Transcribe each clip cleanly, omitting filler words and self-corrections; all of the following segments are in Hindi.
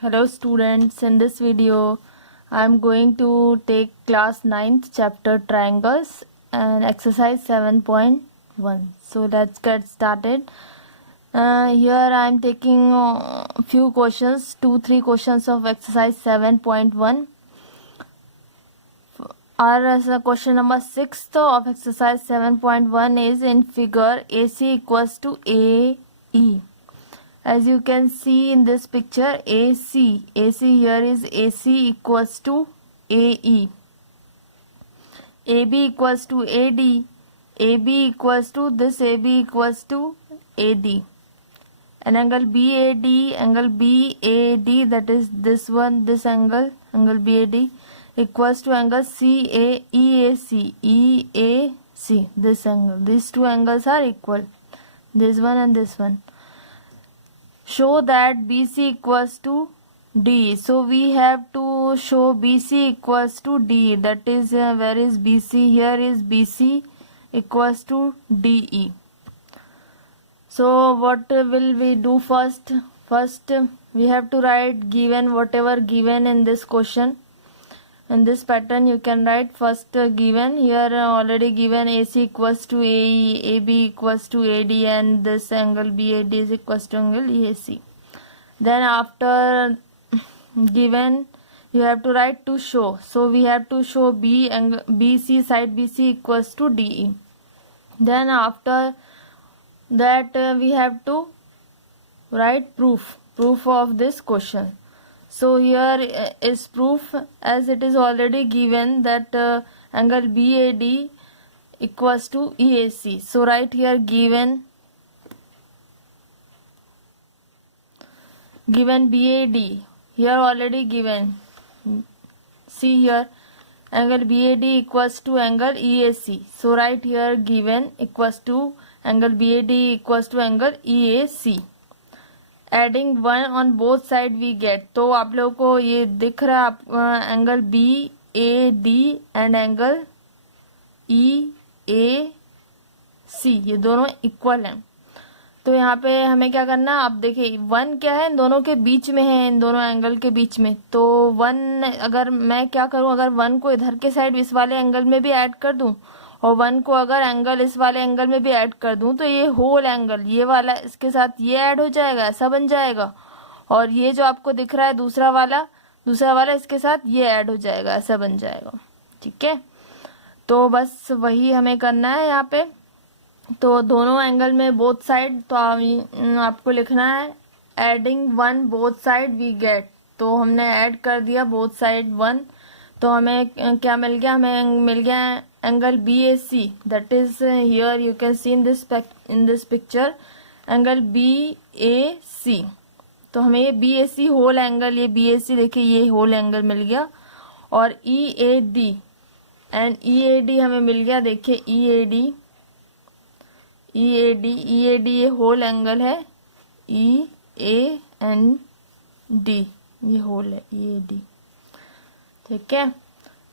Hello students, in this video I am going to take class 9th chapter triangles and exercise 7.1. So let's get started. Here I am taking few questions, 2-3 questions of exercise 7.1. Our question number 6 of exercise 7.1 is in figure AC equals to AE. As you can see in this picture, AC here is AC equals to AE, AB equals to AD, AB equals to this, AB equals to AD, and angle BAD, that is this one, this angle BAD equals to angle EAC, this angle. These two angles are equal, this one and this one. Show that BC equals to D. So we have to show BC equals to D. That is, where is BC? Here is BC equals to DE. So what will we do first? First we have to write given, whatever given in this question. In this pattern you can write first given. Here already given AC equals to AE, AB equals to AD, and this angle BAD is equals to angle EAC. Then after given you have to write to show. So we have to show BC, side BC equals to DE. Then after that we have to write proof of this question. So here is proof, as it is already given that angle BAD equals to EAC. So write here given BAD, here already given. See here angle BAD equals to angle EAC. So write here given equals to angle BAD equals to angle EAC. Adding 1 on both side we get. तो आप लोगों को ये दिख रहा है angle BAD and angle EAC, ये दोनों इक्वल हैं. तो यहाँ पे हमें क्या करना है, आप देखिए 1 क्या है, इन दोनों के बीच में है, इन दोनों एंगल के बीच में. तो 1 अगर मैं क्या करूँ, अगर 1 को इधर के साइड इस वाले एंगल में भी ऐड कर दूँ और 1 को अगर एंगल इस वाले एंगल में भी ऐड कर दूं, तो ये होल एंगल ये वाला इसके साथ ये ऐड हो जाएगा, ऐसा बन जाएगा. और ये जो आपको दिख रहा है दूसरा वाला इसके साथ ये ऐड हो जाएगा, ऐसा बन जाएगा. ठीक है, तो बस वही हमें करना है यहाँ पे. तो दोनों एंगल में बोथ साइड, तो आपको लिखना है adding 1 both side we get. तो हमने ऐड कर दिया बोथ साइड 1, तो हमें क्या मिल गया, हमें मिल गया angle BAC, that is here you can see in this picture angle BAC. तो हमें ये BAC होल एंगल, ये BAC देखिए ये होल एंगल मिल गया. और EAD एंड EAD हमें मिल गया, देखिए EAD ये होल एंगल है, EAD ये होल है EAD. ठीक है,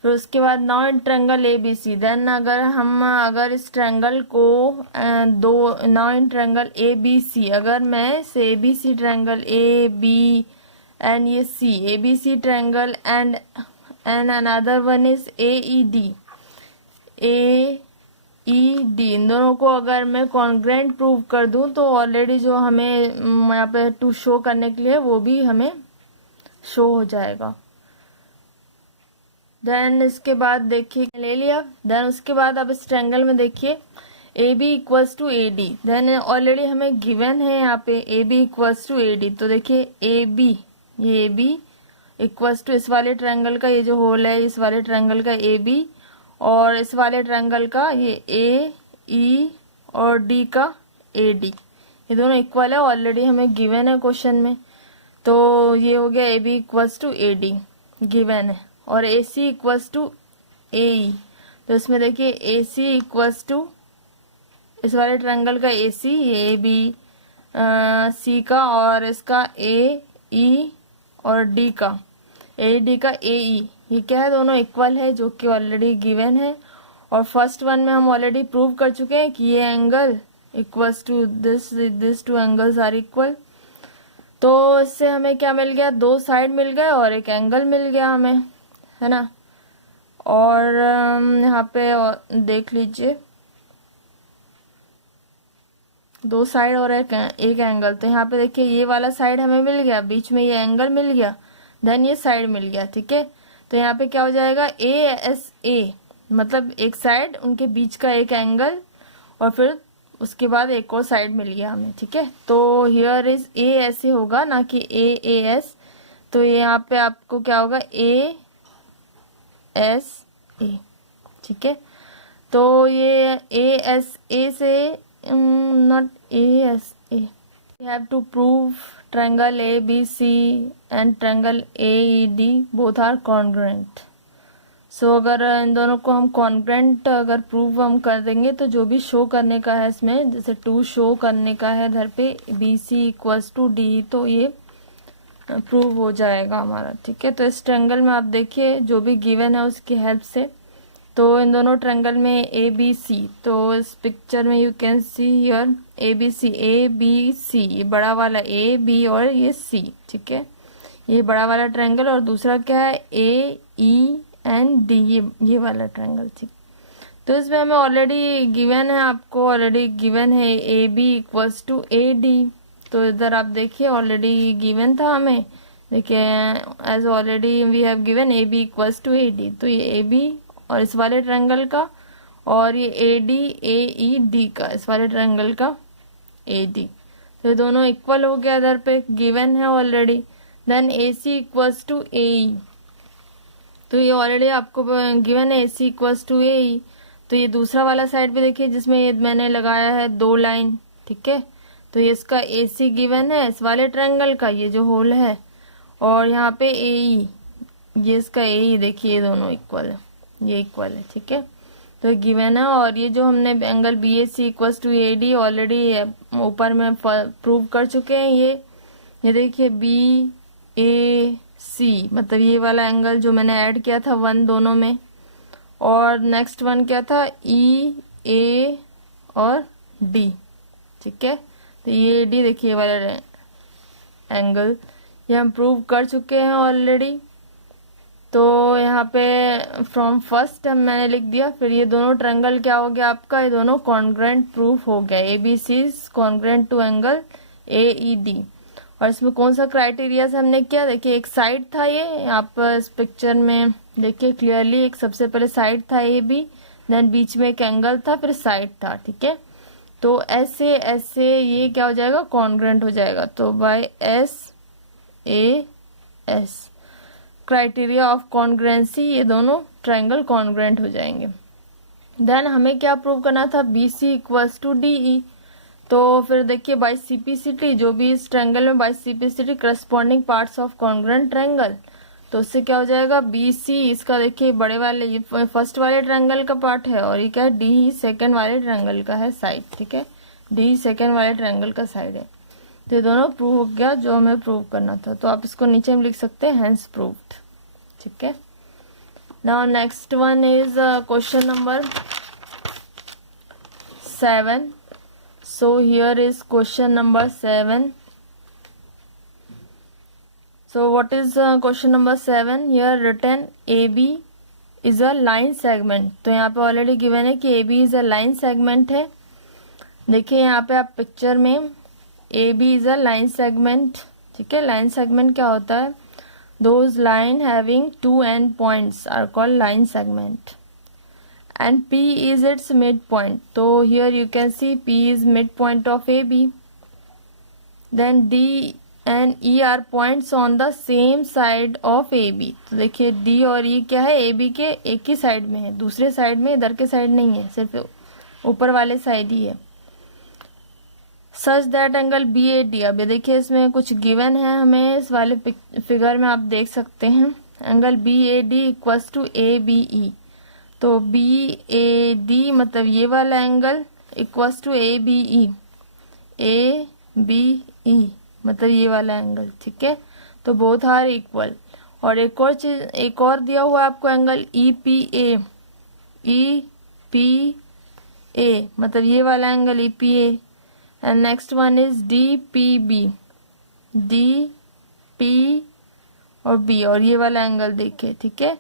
फिर उसके बाद now in triangle ABC. Then अगर इस ट्रायंगल को नाउ इन ट्रायंगल ABC, अगर मैं से ABC ट्रायंगल AB एंड ये C, ABC triangle and another one is AED, इन दोनों को अगर मैं कॉन्ग्रेंट प्रूव कर दूं, तो ऑलरेडी जो हमें यहाँ पे टू शो करने के लिए वो भी हमें शो हो जाएगा. देन इसके बाद देखिए ले लिया. देन उसके बाद अब इस ट्रायंगल में देखिए AB equals to AD. Then already हमें गिवन है यहाँ पे AB इक्वल्स टू AD. तो देखिए ये AB इक्वल्स टू इस वाले ट्रायंगल का ये जो होल है, इस वाले ट्रायंगल का AB, और इस वाले ट्रायंगल का ये AE और D का AD, ये दोनों इक्वल है, ऑलरेडी हमें गिवन है क्वेश्चन में. तो ये हो गया AB equals to AD given है, और AC इक्वल्स टू AE. तो इसमें देखिए AC इक्वल्स टू इस वाले ट्रायंगल का AC, ये AB C का, और इसका AE और D का AD का AE, ये क्या है, दोनों इक्वल है, जो कि ऑलरेडी गिवन है. और फर्स्ट वन में हम ऑलरेडी प्रूव कर चुके हैं कि ये angle equals to this two angles are equal. तो इससे हमें क्या मिल गया, दो साइड मिल गए और एक एंगल मिल गया हमें, है ना। और यहाँ पे देख लीजिए, दो साइड और एक एंगल। तो यहाँ पे देखिए ये वाला साइड हमें मिल गया, बीच में ये एंगल मिल गया, देन ये साइड मिल गया, ठीक है। तो यहाँ पे क्या हो जाएगा, ए एस ए, मतलब एक साइड, उनके बीच का एक एंगल, और फिर उसके बाद एक और साइड मिल गया हमें, ठीक है। तो हियर इज ए ऐसे होगा, ना कि ए एस। तो यहाँ पे आपको क्या होगा, ए एस ए, ठीक है। तो ये ए एस ए से not ASA. We have to prove triangle ABC and triangle AED both are congruent. So अगर इन दोनों को हम congruent अगर प्रूव हम कर देंगे, तो जो भी शो करने का है इसमें, जैसे 2 शो करने का है इधर पे BC इक्वल्स टू D, तो ये प्रूव हो जाएगा हमारा, ठीक है। तो इस ट्रायंगल में आप देखिए जो भी गिवन है उसकी हेल्प से, तो इन दोनों ट्रायंगल में ए बी सी, तो इस पिक्चर में you can see here A B C, ये बड़ा वाला ए बी और ये सी, ठीक है, ये बड़ा वाला ट्रायंगल। और दूसरा क्या है, ए ई एंड डी, ये वाला ट्रायंगल, ठीक। तो इसमें हमें ऑलरेडी गिवन है, आपको ऑलरेडी गिवन है A B equals to A D. तो इधर आप देखिए ऑलरेडी गिवन था हमें, देखिए as already we have given A B equals to A D. तो ये ए बी और इस वाले ट्रायंगल का, और ये A D A E D का, इस वाले ट्रायंगल का ए डी, तो ये दोनों इक्वल हो गया, इधर पे गिवन है already. Then A C equals to A E, तो ये ऑलरेडी आपको गिवन है ए C equals to A E. तो ये दूसरा वाला साइड भी देखिए जिसमें ये मैंने लगाया है 2 लाइन, ठीक है। तो ये इसका ए सी गिवन है इस वाले ट्रायंगल का, ये जो होल है, और यहाँ पे ए ई, ये इसका ए ई, देखिए ये दोनों इक्वल है, ये इक्वल है, ठीक है। तो गिवन है। और ये जो हमने angle B A C equals to A D already ऊपर में प्रूव कर चुके हैं। ये देखिए बी ए सी, मतलब ये वाला एंगल जो मैंने ऐड किया था 1 दोनों में। और नेक्स्ट वन क्या था, ई ए और डी, ठीक है। तो ये डी देखिए ये वाला एंगल, ये हम प्रूव कर चुके हैं ऑलरेडी। तो यहाँ पे फ्रॉम फर्स्ट मैंने लिख दिया। फिर ये दोनों ट्रायंगल क्या हो गया आपका, ये दोनों कॉन्ग्रुएंट प्रूफ हो गया, A B C congruent to angle A E D. और इसमें कौन सा क्राइटेरिया से हमने किया, देखिए एक साइड था, ये आप इस पिक्चर में देखिए क्लियरली, एक सबसे पहले साइड था ए बी, देन बीच में एक एंगल था, फिर साइड था, ठीक है। तो ऐसे ऐसे ये क्या हो जाएगा, कॉन्ग्रुएंट हो जाएगा। तो by S A S criteria of congruency, ये दोनों ट्रायंगल कॉन्ग्रुएंट हो जाएंगे। देन हमें क्या प्रूव करना था, B C equals to D E. तो फिर देखिए बाय सीपीसीटी, जो भी इस ट्रायंगल में by CPCT corresponding parts of congruent triangle, तो उससे क्या हो जाएगा, बी सी, इसका देखिए बड़े वाले, ये फर्स्ट वाले ट्रायंगल का पार्ट है, और ये क्या है, डी सेकेंड वाले ट्रायंगल का है साइड, ठीक है, डी सेकेंड वाले ट्रायंगल का साइड है। तो ये दोनों प्रूव हो गया जो हमें प्रूव करना था। तो आप इसको नीचे में लिख सकते हैं, हेंस प्रूव्ड, ठीक है। Now next one is question number 7. So here is question number 7. So what is question number 7? Here written AB is a line segment. तो यहाँ पे ऑलरेडी गिवन है कि AB is a line segment है। देखिए यहाँ पे आप पिक्चर में AB is a line segment, ठीक है। line segment क्या होता है, those line having 2 end points are called line segment. And P is its midpoint. So here you can see P is midpoint of AB. Then D and E are points on the same side of AB. तो देखिए D और E क्या है, AB के एक ही साइड में है, दूसरे साइड में, इधर के साइड नहीं है, सिर्फ ऊपर वाले साइड ही है। Such that angle BAD, अब ये देखिए इसमें कुछ गिवन है हमें, इस वाले फिगर में आप देख सकते हैं, angle BAD equals to ABE। तो बी ए डी मतलब ये वाला angle equals to A B E मतलब ये वाला एंगल, ठीक है। तो बोथ आर इक्वल। और एक और चीज, एक और दिया हुआ है आपको एंगल ई पी ए मतलब ये वाला angle E P A. And next one is D P B, D P और बी, और ये वाला एंगल देखिए, ठीक है,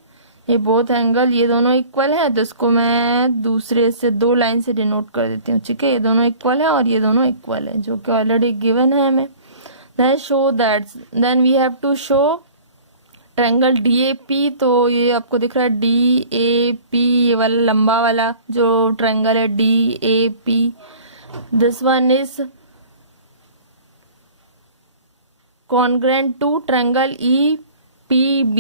ये बोथ एंगल ये दोनों इक्वल है, तो इसको मैं दूसरे से 2 लाइन से डिनोट कर देती हूँ, ठीक है, ये दोनों इक्वल है और ये दोनों इक्वल है, जो कि ऑलरेडी गिवन है हमें। Then show that, then we have to show triangle DAP, तो ये आपको दिख रहा है DAP, ये वाला लंबा वाला जो ट्रायंगल है DAP, this one is congruent to triangle EPB,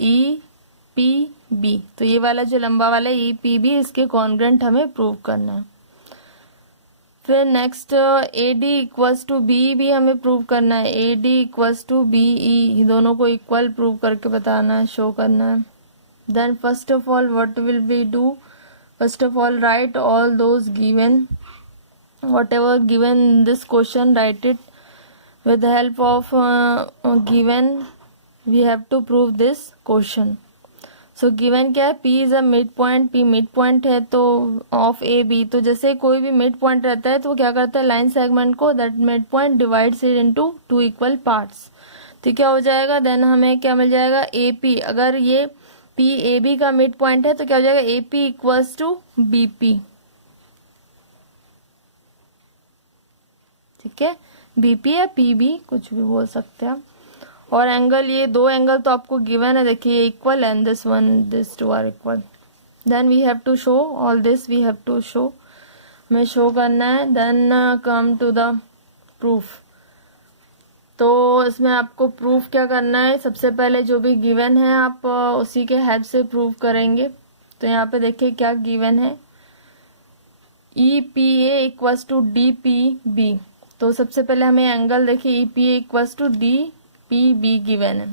EPB, तो ये वाला जो लंबा वाला EPB, इसके कॉन्ग्रेंट हमें प्रूव करना है। फिर next AD equals to BE भी हमें प्रूव करना है, AD इक्वल्स टू BE, दोनों को इक्वल प्रूव करके बताना है, शो करना है। Then first of all what will we do, first of all write all those given, whatever given in this question, write it with the help of given, we have to prove this question. So given क्या है, P is a mid point, P mid point है तो of AB, तो जैसे कोई भी mid point रहता है तो वो क्या करता है, लाइन सेगमेंट को that mid point divides it into 2 equal parts, तो क्या हो जाएगा, देन हमें क्या मिल जाएगा, AP, अगर ये PAB का मिड पॉइंट है तो क्या हो जाएगा, AP इक्वल्स टू BP, ठीक है, BP या PB कुछ भी बोल सकते हैं आप। और एंगल, ये 2 एंगल तो आपको गिवन है, देखिए equal and this one this 2 are equal. Then we have to show all this, we have to show, हमें शो करना है। Then come to the proof, तो इसमें आपको प्रूफ क्या करना है, सबसे पहले जो भी गिवन है आप उसी के हेल्प से प्रूव करेंगे। तो यहाँ पे देखिए क्या गिवन है, EPA इक्वल्स टू DPB, तो सबसे पहले हमें एंगल देखिए EPA equals to DPB given है,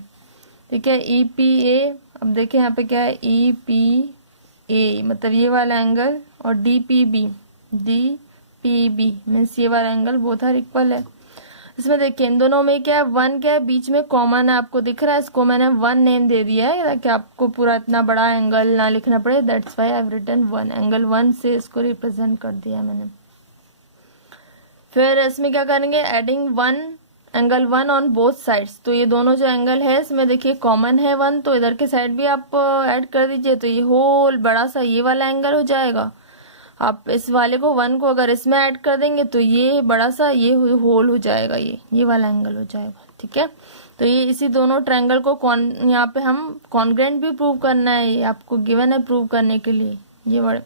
ठीक है, EPA, अब देखिए यहाँ पे क्या है, EPA मतलब ये वाला एंगल, और DPB मीन्स ये वाला एंगल, बोथ आर इक्वल है। इसमें देखिए इन दोनों में क्या है, 1 क्या है, बीच में कॉमन है, आपको दिख रहा है, इसको मैंने 1 नेम दे दिया है ताकि आपको पूरा इतना बड़ा एंगल ना लिखना पड़े, that's why I have written 1, angle 1 से इसको रिप्रेजेंट कर दिया मैंने। फिर इसमें क्या करेंगे, adding 1 angle 1 on both sides, तो ये दोनों जो एंगल है इसमें देखिए कॉमन है 1, तो इधर के साइड भी आप ऐड कर दीजिए, तो ये होल बड़ा सा ये वाला एंगल हो जाएगा। आप इस वाले को 1 को अगर इसमें ऐड कर देंगे तो ये बड़ा सा ये होल हो जाएगा, ये वाला एंगल हो जाएगा, ठीक है। तो ये इसी दोनों ट्रायंगल को यहाँ पे हम कॉन्ग्रेंट भी प्रूव करना है, ये आपको गिवन है प्रूव करने के लिए, ये बड़े,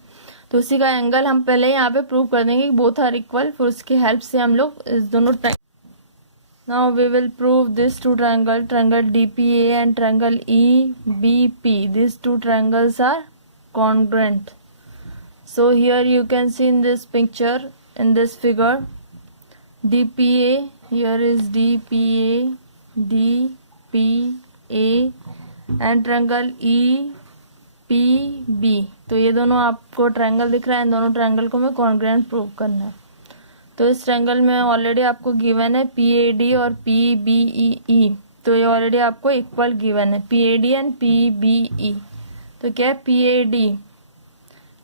तो उसी का एंगल हम पहले यहाँ पे प्रूव कर देंगे कि बोथ आर इक्वल, फिर उसकी हेल्प से हम लोग इस दोनों now we will prove this 2 triangle, triangle DPA and triangle EBP, this 2 triangles are congruent. So here you can see in this picture, in this figure, DPA, here is DPA and triangle EPB, तो ये दोनों आपको ट्रायंगल दिख रहा है, इन दोनों ट्रायंगल को हमें कॉन्ग्रुएंट प्रूव करना है। तो इस ट्रायंगल में ऑलरेडी आपको गिवन है PAD और PBE, तो ये ऑलरेडी आपको इक्वल गिवन है, PAD एंड PBE, तो क्या है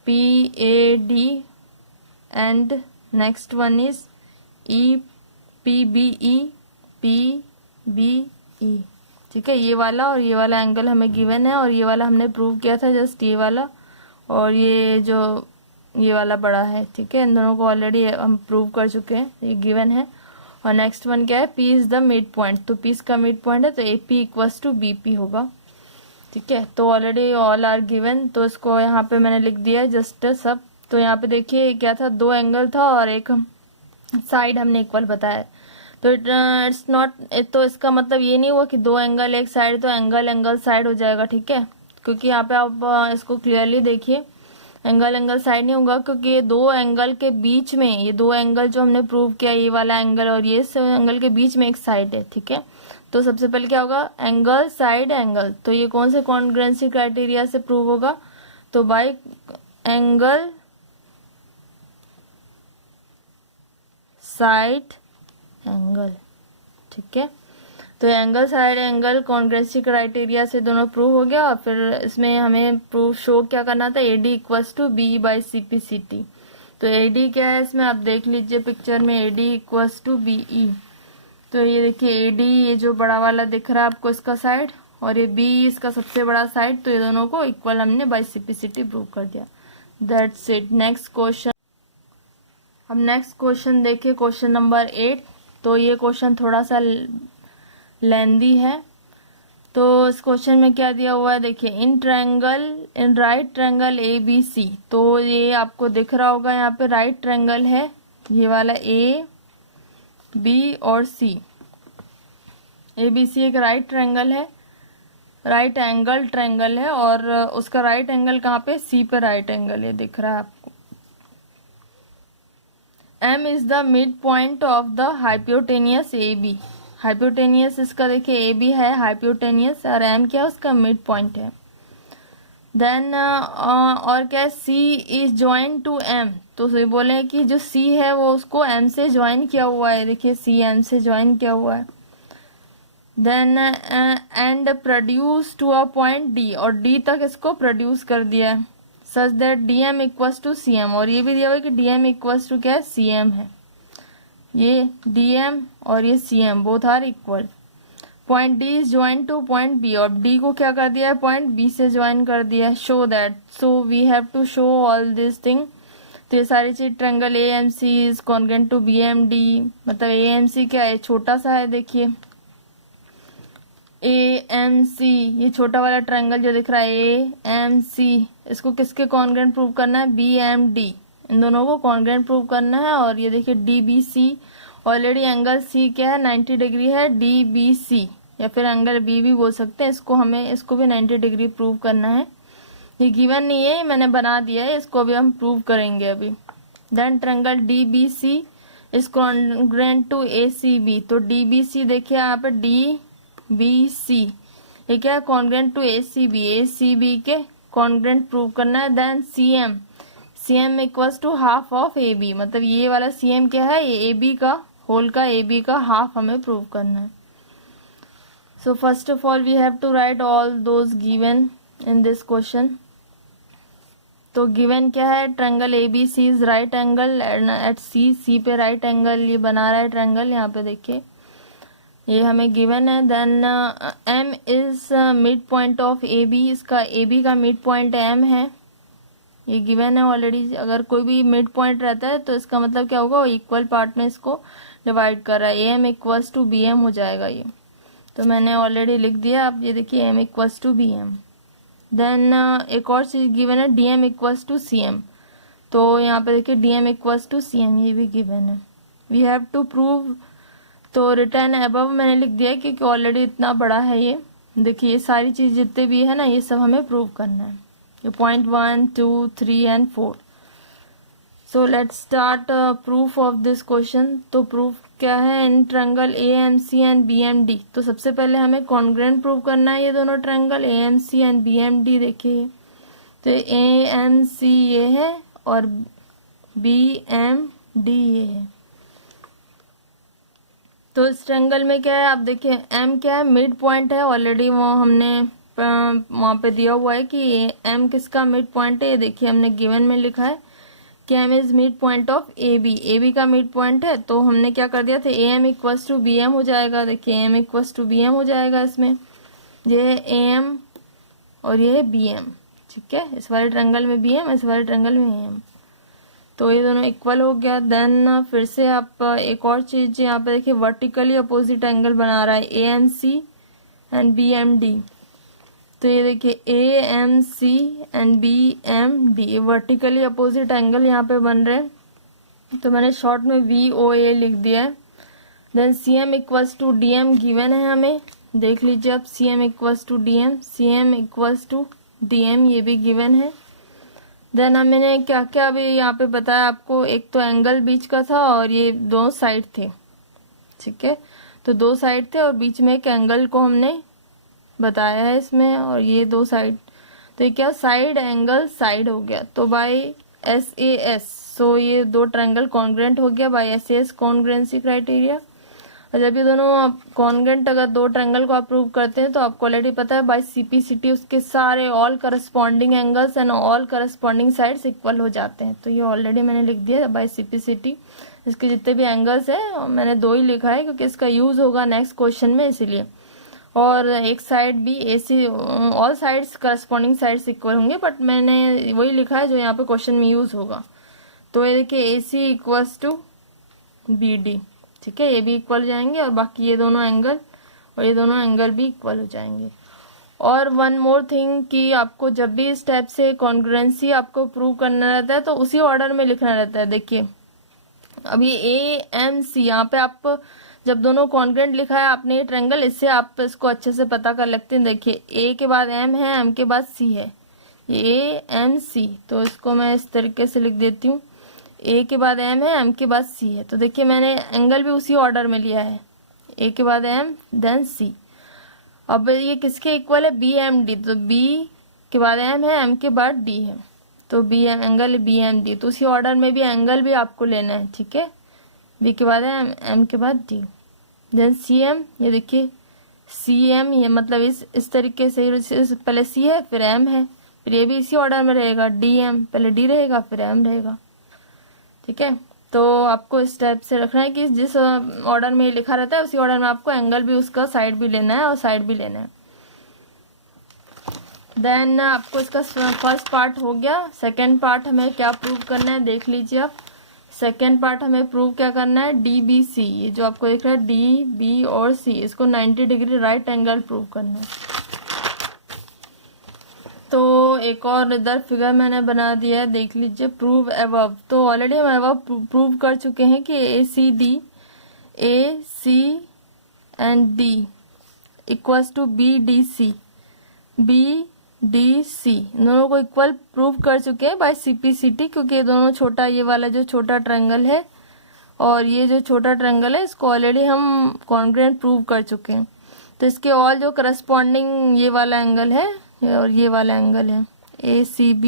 PAD and next one is PBE, ठीक है, ये वाला और ये वाला एंगल हमें गिवन है, और ये वाला हमने प्रूव किया था जस्ट ये वाला, और ये जो ये वाला बड़ा है, ठीक है, इन दोनों को ऑलरेडी हम प्रूव कर चुके हैं, ये गिवन है। और नेक्स्ट वन क्या है, P is the mid point, तो P इसका मिड पॉइंट है, तो AP इक्वल्स टू BP होगा, ठीक है। तो ऑलरेडी ऑल आर गिवन, तो इसको यहाँ पे मैंने लिख दिया जस्ट सब। तो यहाँ पे देखिए क्या था, 2 एंगल था और एक साइड हमने इक्वल बताया, तो इट्स नॉट, तो इसका मतलब ये नहीं हुआ कि 2 एंगल एक साइड, तो एंगल साइड हो जाएगा, ठीक है, क्योंकि यहाँ पे आप इसको क्लियरली देखिए, एंगल साइड नहीं होगा, क्योंकि ये 2 एंगल के बीच में, ये 2 एंगल जो हमने प्रूव किया, ये वाला एंगल और ये एंगल के बीच में एक साइड है, ठीक है। तो सबसे पहले क्या होगा, एंगल साइड एंगल, तो ये कौन से कॉन्ग्रुएंसी क्राइटेरिया से प्रूव होगा, तो बाय एंगल साइड एंगल, ठीक है। तो angle side angle congruency criteria से दोनों प्रूव हो गया। और फिर इसमें हमें प्रूफ शो क्या करना था, AD equals to BE by CPCT, तो AD क्या है इसमें, आप देख लीजिए पिक्चर में, AD इक्वल्स टू BE। तो ये देखिए AD, ये जो बड़ा वाला दिख रहा है आपको इसका साइड, और ये BE इसका सबसे बड़ा साइड, तो ये दोनों को इक्वल हमने बाइसिपिसिटी प्रूव कर दिया। That's it. Next question. अब नेक्स्ट क्वेश्चन देखिए, क्वेश्चन नंबर 8। तो ये क्वेश्चन थोड़ा सा लेंदी है। तो इस क्वेश्चन में क्या दिया हुआ है देखिए, इन राइट ट्रायंगल ABC। तो ये आपको दिख रहा होगा यहाँ पे राइट ट्रायंगल है, ये वाला A, B और C। ABC एक राइट ट्रायंगल है, राइट एंगल ट्रायंगल है, और उसका राइट एंगल कहाँ पे, C पे राइट एंगल ये दिख रहा है आपको। M is the mid point of the hypotenuse AB। Hypotenuse इसका देखिए AB है हाइपोटेनियस, और M क्या है उसका मिड पॉइंट है। देन और क्या है, C is join to M। तो ये बोले कि जो C है वो उसको M से ज्वाइन किया हुआ है, देखिए C M से ज्वाइन किया हुआ है। Then and produce to a point D, और D तक इसको प्रोड्यूस कर दिया है, such that DM equals to CM। और ये भी दिया हुआ है कि DM इक्वल्स टू क्या है, CM है। ये DM और ये CM both are equal. Point D is join to point B, और D को क्या कर दिया है, पॉइंट B से ज्वाइन कर दिया है। Show that, so we have to show all this thing. तो ये सारी चीज, triangle AMC is congruent to BMD, मतलब AMC क्या है, छोटा सा है, देखिए AMC, ये छोटा वाला ट्रायंगल जो दिख रहा है AMC, इसको किसके कॉन्ग्रुएंट प्रूव करना है, BMD, इन दोनों को कॉन्ग्रुएंट प्रूव करना है। और ये देखिए DBC, ऑलरेडी एंगल C क्या है, 90 डिग्री है, DBC, या फिर एंगल B भी बोल सकते हैं इसको, हमें इसको भी 90 डिग्री प्रूव करना है। ये गिवन नहीं है, मैंने बना दिया है, इसको भी हम प्रूव करेंगे अभी। Then triangle DBC is congruent to ACB। तो DBC देखिए यहाँ पे DBC, ये क्या है, कॉन्ग्रुएंट टू ACB के कॉन्ग्रुएंट प्रूव करना है। Then CM equals to half of AB, मतलब ये वाला CM क्या है, ये AB का होल का, AB का हाफ हमें प्रूव करना है। So first of all we have to write all those given in this question. तो गिवन क्या है, triangle ABC is right angle at C पे राइट एंगल ये बना रहा है ट्रायंगल, यहाँ पे देखिए ये हमें गिवन है। Then M is mid point of AB, इसका AB का मिड पॉइंट M है, ये गिवन है ऑलरेडी। अगर कोई भी मिड पॉइंट रहता है तो इसका मतलब क्या होगा, वो इक्वल पार्ट में इसको डिवाइड कर रहा है। AM इक्वल्स टू BM हो जाएगा ये, तो मैंने ऑलरेडी लिख दिया। आप ये देखिए M equals to BM। Then एक और चीज गिवन है, DM इक्वल्स टू CM। तो यहाँ पे देखिए DM इक्वल्स टू CM, ये भी गिवन है। वी हैव टू प्रूव, तो रिटर्न अबव मैंने लिख दिया क्योंकि ऑलरेडी इतना बड़ा है ये। देखिए ये सारी चीज जितने भी है ना, ये सब हमें प्रूव करना है, ये point 1, 2, 3 and 4। So let's start proof of this question. तो प्रूफ क्या है, in triangle AMC and BMD। तो सबसे पहले हमें कॉन्ग्रुएंट प्रूव करना है ये दोनों ट्रायंगल AMC एंड BMD। देखिए तो AMC ये है और BMD ये है। तो इस ट्रायंगल में क्या है, आप देखिए M क्या है, मिड पॉइंट है, ऑलरेडी वो हमने वहाँ पे दिया हुआ है कि M किसका मिड पॉइंट है। ये देखिए हमने गिवन में लिखा है कि M is mid point of AB का मिड पॉइंट है। तो हमने क्या कर दिया था, AM इक्वल्स टू BM हो जाएगा। देखिए AM इक्वल्स टू BM हो जाएगा, इसमें ये है AM और ये है BM, ठीक है। इस वाले ट्रायंगल में BM, इस वाले ट्रायंगल में AM, तो ये दोनों इक्वल हो गया। देन फिर से आप एक और चीज यहाँ पे देखिए, वर्टिकली अपोजिट एंगल बना रहा है AMC एंड BMD। तो ये देखिए AMC and BMD vertically opposite angle यहाँ पे बन रहे हैं, तो मैंने शॉर्ट में VOA लिख दिया है। Then CM equals to DM given है हमें, देख लीजिए आप, CM equals to DM, CM equals to DM ये भी गिवन है। देन मैंने क्या क्या अभी यहाँ पे बताया आपको, एक तो एंगल बीच का था और ये दो साइड थे, ठीक है। तो दो साइड थे और बीच में एक एंगल को हमने बताया है इसमें, और ये दो साइड, तो ये क्या साइड एंगल साइड हो गया, तो बाय SAS। सो ये दो ट्रायंगल कॉन्ग्रुएंट हो गया बाय SAS कॉन्ग्रुएंसी क्राइटेरिया। और जब ये दोनों आप कॉन्ग्रेंट अगर दो ट्रायंगल को आप प्रूव करते हैं तो आपको ऑलरेडी पता है बाय सीपीसीटी उसके सारे all corresponding angles and all corresponding sides equal हो जाते हैं। तो ये ऑलरेडी मैंने लिख दिया बाय सीपीसीटी, इसके जितने भी एंगल्स हैं मैंने 2 ही लिखा है क्योंकि इसका यूज होगा नेक्स्ट क्वेश्चन में इसीलिए। और एक साइड भी AC all sides corresponding sides equal होंगे, बट मैंने वही लिखा है जो यहाँ पे क्वेश्चन में यूज होगा। तो ये देखिए AC इक्वल्स टू BD, ठीक है, ये भी इक्वल हो जाएंगे और बाकी ये दोनों एंगल और ये दोनों एंगल भी इक्वल हो जाएंगे। और वन मोर थिंग कि आपको जब भी इस टाइप से कॉन्ग्रुएंसी आपको प्रूव करना रहता है तो उसी ऑर्डर में लिखना रहता है। देखिए अभी AMC यहाँ पे आप जब दोनों कॉन्ग्रुएंट लिखा है आपने ये ट्रायंगल, इससे आप इसको अच्छे से पता कर लगते हैं। देखिए A के बाद M है, M के बाद C है, ये AMC, तो इसको मैं इस तरीके से लिख देती हूँ, A के बाद M है, M के बाद C है। तो देखिए मैंने एंगल भी उसी ऑर्डर में लिया है, A के बाद M देन C। अब ये किसके इक्वल है, BMD, तो B के बाद M है, M के बाद D है, तो B एंगल BMD, तो उसी ऑर्डर में भी एंगल भी आपको लेना है, ठीक है। B के बाद M, M के बाद D, देन CM, ये देखिए CM, ये मतलब इस तरीके से पहले C है फिर M है, फिर ये भी इसी ऑर्डर में रहेगा, DM पहले D रहेगा फिर M रहेगा, ठीक है। तो आपको इस टाइप से रखना है कि जिस ऑर्डर में लिखा रहता है उसी ऑर्डर में आपको एंगल भी उसका साइड भी लेना है और साइड भी लेना है। देन आपको इसका फर्स्ट पार्ट हो गया। सेकंड पार्ट हमें क्या प्रूव करना है देख लीजिए आप। सेकंड पार्ट हमें प्रूव क्या करना है, DBC, ये जो आपको दिख रहा है DB और C, इसको 90 डिग्री राइट एंगल प्रूव करना है। तो एक और इधर फिगर मैंने बना दिया है, देख लीजिए, प्रूव अबव। तो ऑलरेडी हम अबव प्रूव कर चुके हैं कि AC and D equals to BDC, BDC दोनों को इक्वल प्रूव कर चुके हैं बाय CPCT, क्योंकि ये दोनों छोटा, ये वाला जो छोटा ट्रायंगल है और ये जो छोटा ट्रायंगल है इसको ऑलरेडी हम कॉन्ग्रुएंट प्रूव कर चुके हैं। तो इसके ऑल जो करस्पॉन्डिंग ये वाला एंगल है और ये वाला एंगल है ACB,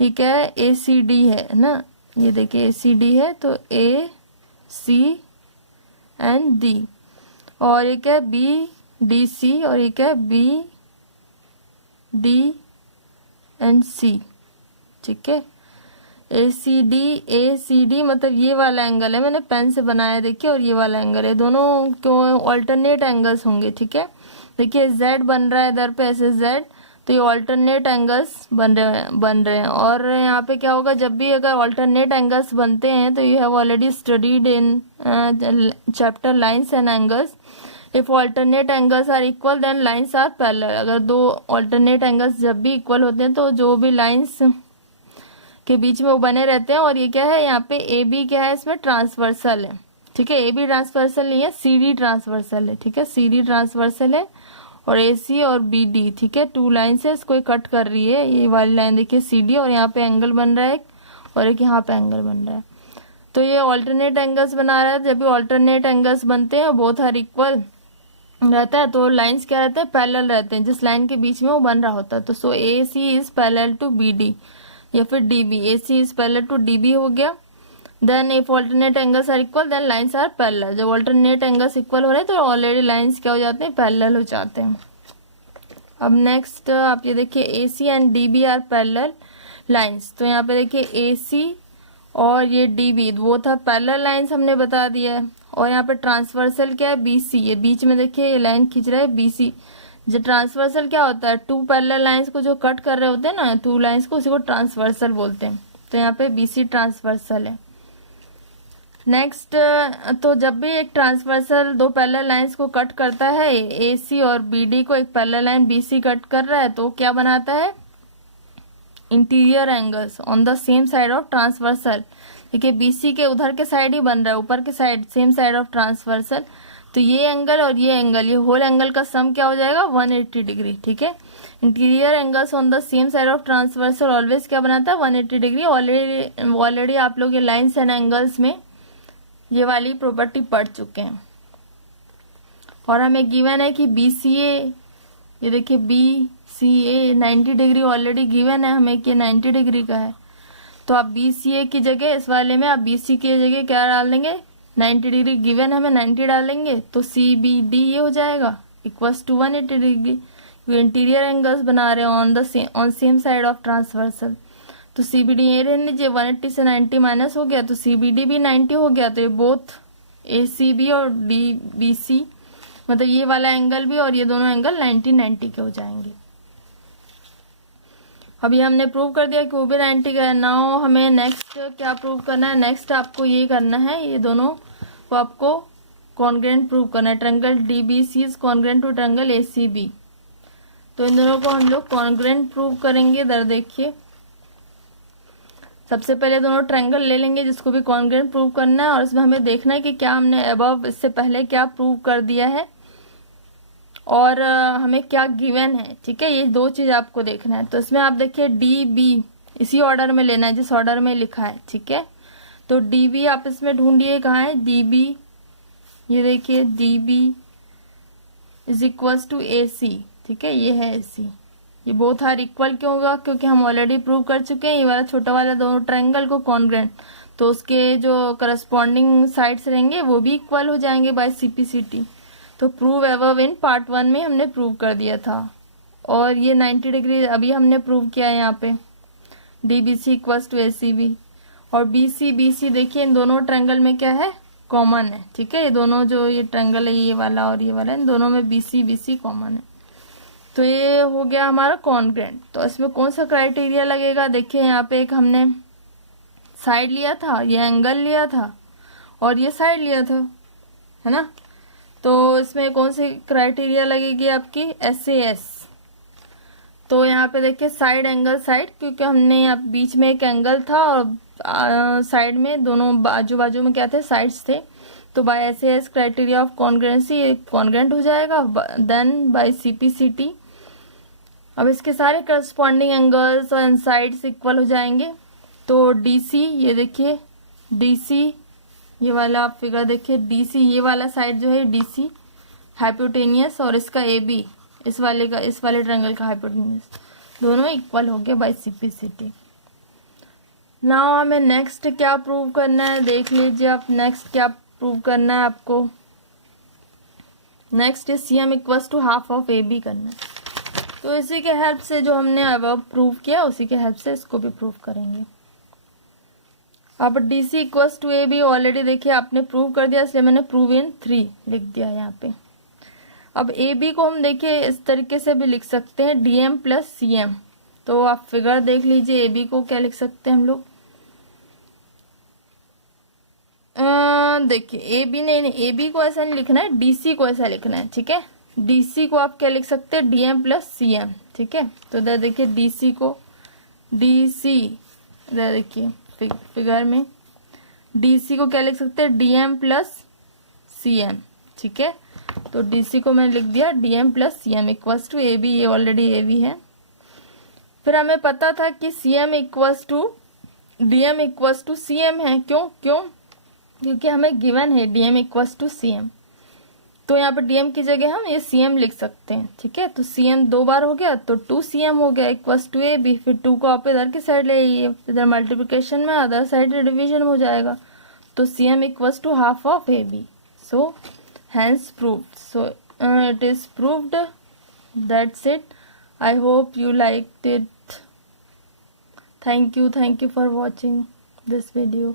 ये क्या है ACD है ना, ये देखिए ACD है, तो AC एंड D, और ये क्या है BDC, और ये क्या है BD एंड C, ठीक है। ACD मतलब ये वाला एंगल है, मैंने पेन से बनाया देखिए, और ये वाला एंगल है, दोनों क्यों ऑल्टरनेट एंगल्स होंगे, ठीक है। देखिए Z बन रहा है इधर पे ऐसे Z, तो ये ऑल्टरनेट एंगल्स बन रहे हैं। और यहाँ पे क्या होगा, जब भी अगर ऑल्टरनेट एंगल्स बनते हैं तो you have already studied in chapter lines and angles, if alternate angles are equal then lines are parallel. अगर दो ऑल्टरनेट एंगल्स जब भी इक्वल होते हैं तो जो भी लाइंस के बीच में वो बने रहते हैं। और ये क्या है, यहाँ पे AB क्या है, इसमें ट्रांसवर्सल है, ठीक है। AB ट्रांसवर्सल नहीं है, CD ट्रांसवर्सल है, ठीक है, CD ट्रांसवर्सल है। और AC और BD, ठीक है, 2 लाइन से इसको कट कर रही है, ये वाली लाइन देखिए CD, और यहाँ पे एंगल बन रहा है और एक यहाँ पे एंगल बन रहा है। तो ये ऑल्टरनेट एंगल्स बना रहा है। जब भी ऑल्टरनेट एंगल्स बनते हैं बोथ आर इक्वल रहता है तो लाइंस क्या रहते हैं, पैरेलल रहते हैं, जिस लाइन के बीच में वो बन रहा होता है। तो so AC is parallel to BD या फिर DB, AC is parallel to DB हो गया। Then if alternate angles are equal then lines are parallel. जब ऑल्टरनेट एंगल्स इक्वल हो रहे हैं तो ऑलरेडी लाइंस क्या हो जाते हैं, पैरेलल हो जाते हैं। अब नेक्स्ट आप ये देखिए AC and DB are parallel lines. तो यहाँ पे देखिए AC और ये DB वो था पैरेलल लाइंस हमने बता दिया है। और यहाँ पे ट्रांसवर्सल क्या है, BC, ये बीच में देखिए ये लाइन खींच रहा है BC। जो ट्रांसवर्सल क्या होता है, 2 पैरेलल लाइंस को जो कट कर रहे होते हैं ना, 2 लाइंस को, उसी को ट्रांसवर्सल बोलते हैं। तो यहाँ पे BC ट्रांसवर्सल है। नेक्स्ट, तो जब भी एक ट्रांसवर्सल 2 पैरेलल लाइंस को कट करता है, AC और BD को एक पैरेलल लाइन BC कट कर रहा है, तो क्या बनाता है, interior angles on the same side of transversal. देखिए BC के उधर के साइड ही बन रहा है, ऊपर के side, same side of transversal. तो ये एंगल और ये एंगल, ये होल एंगल का सम क्या हो जाएगा, 180 डिग्री, ठीक है। Interior angles on the same side of transversal always क्या बनाता है, 180 डिग्री। ऑलरेडी आप लोग ये लाइंस एंड एंगल्स में ये वाली प्रॉपर्टी पढ़ चुके हैं। और हमें गिवन है कि BCA, ये देखिए BCA 90 डिग्री ऑलरेडी गिवन है हमें कि 90 डिग्री का है। तो आप BCA की जगह, इस वाले में आप BC की जगह क्या डाल देंगे, 90 डिग्री गिवन हमें 90 डालेंगे तो CBD ये हो जाएगा equals to 180 degree. Interior angles बना रहे हैं on same side of transversal, तो CBD ये रहने दीजिए। 180 से 90 माइनस हो गया तो CBD भी 90 हो गया, तो ये बोथ ACB और DBC मतलब ये वाला एंगल भी और ये दोनों एंगल 90 के हो जाएंगे। अभी हमने प्रूव कर दिया कि वो भी 90 का है। नाउ हमें नेक्स्ट क्या प्रूव करना है, नेक्स्ट आपको ये करना है, ये दोनों को आपको कॉन्ग्रेंट प्रूव करना है। Triangle DBC is congruent to triangle ACB, तो इन दोनों को हम लोग कॉन्ग्रेंट प्रूव करेंगे। इधर देखिए, सबसे पहले दोनों ट्रायंगल ले लेंगे जिसको भी कॉन्ग्रेंट प्रूव करना है, और इसमें हमें देखना है कि क्या हमने अबव इससे पहले क्या प्रूव कर दिया है और हमें क्या गिवन है। ठीक है, ये दो चीज आपको देखना है। तो इसमें आप देखिए DB इसी ऑर्डर में लेना है जिस ऑर्डर में लिखा है। ठीक है, तो DB आप इसमें ढूंढिए कहाँ है DB, ये देखिए DB is equals to AC। ठीक है, ये है AC। ये बोथ आर इक्वल क्यों होगा, क्योंकि हम ऑलरेडी प्रूव कर चुके हैं ये वाला छोटा वाला दोनों ट्रायंगल को कॉन्ग्रेंट, तो उसके जो करस्पॉन्डिंग साइड्स रहेंगे वो भी इक्वल हो जाएंगे बाय CPCT। तो प्रूव अबव इन पार्ट 1 में हमने प्रूव कर दिया था, और ये 90 डिग्री अभी हमने प्रूव किया है यहाँ पे। DBC इक्वल्स टू ACB और BC देखिए इन दोनों ट्रायंगल में क्या है, कॉमन है। ठीक है, ये दोनों जो ये ट्रायंगल है ये वाला और ये वाला, इन दोनों में BC कॉमन है। तो ये हो गया हमारा कॉन्ग्रेंट। तो इसमें कौन सा क्राइटेरिया लगेगा, देखिए यहाँ पे एक हमने साइड लिया था, ये एंगल लिया था और ये साइड लिया था, है ना। तो इसमें कौन सी क्राइटेरिया लगेगी आपकी, SAS। तो यहाँ पे देखिए साइड एंगल साइड, क्योंकि हमने यहाँ बीच में एक एंगल था और साइड में दोनों बाजू बाजू में क्या थे, साइड्स थे। तो by SAS criteria of congruency congruent हो जाएगा। देन बाय CPCT अब इसके सारे करस्पॉन्डिंग एंगल्स और साइड्स इक्वल हो जाएंगे। तो DC ये देखिए DC ये वाला आप फिगर देखिए, DC ये वाला साइड जो है DC हाइपोटेनियस, और इसका AB इस वाले ट्रायंगल का हाइपोटेनियस, दोनों इक्वल हो गए बाय CPCT। नाउ हमें नेक्स्ट क्या प्रूव करना है, देख लीजिए आप नेक्स्ट क्या प्रूव करना है आपको। नेक्स्ट है CM equals to half of AB करना है। तो इसी के हेल्प से जो हमने अब प्रूव किया उसी के हेल्प से इसको भी प्रूव करेंगे। अब DC equals to AB already देखिए आपने प्रूव कर दिया, इसलिए मैंने प्रूव इन 3 लिख दिया यहाँ पे। अब AB को हम देखिए इस तरीके से भी लिख सकते हैं DM प्लस CM। तो आप फिगर देख लीजिए, AB को क्या लिख सकते हैं हम लोग, देखिए AB नहीं AB को ऐसा नहीं लिखना है, DC को ऐसा लिखना है। ठीक है, DC को आप क्या लिख सकते हैं, DM प्लस CM। ठीक है, तो इधर देखिए DC को DC इधर देखिए फिगर में DC को क्या लिख सकते हैं, DM प्लस CM। ठीक है, तो DC को मैंने लिख दिया DM plus CM equals to AB, ये ऑलरेडी AB है। फिर हमें पता था कि CM equals to DM equals to CM है। क्यों क्योंकि हमें गिवन है DM इक्वल्स टू CM, तो यहाँ पर DM की जगह हम ये CM लिख सकते हैं। ठीक है, तो CM 2 बार हो गया तो 2CM हो गया इक्वल्स टू AB। फिर 2 को आप इधर की साइड ले आइए, इधर मल्टीप्लिकेशन में अदर साइड डिवीजन हो जाएगा, तो CM equals to half of AB। So hence proved. So it is proved. That's it. I hope you liked it. Thank you for watching this video.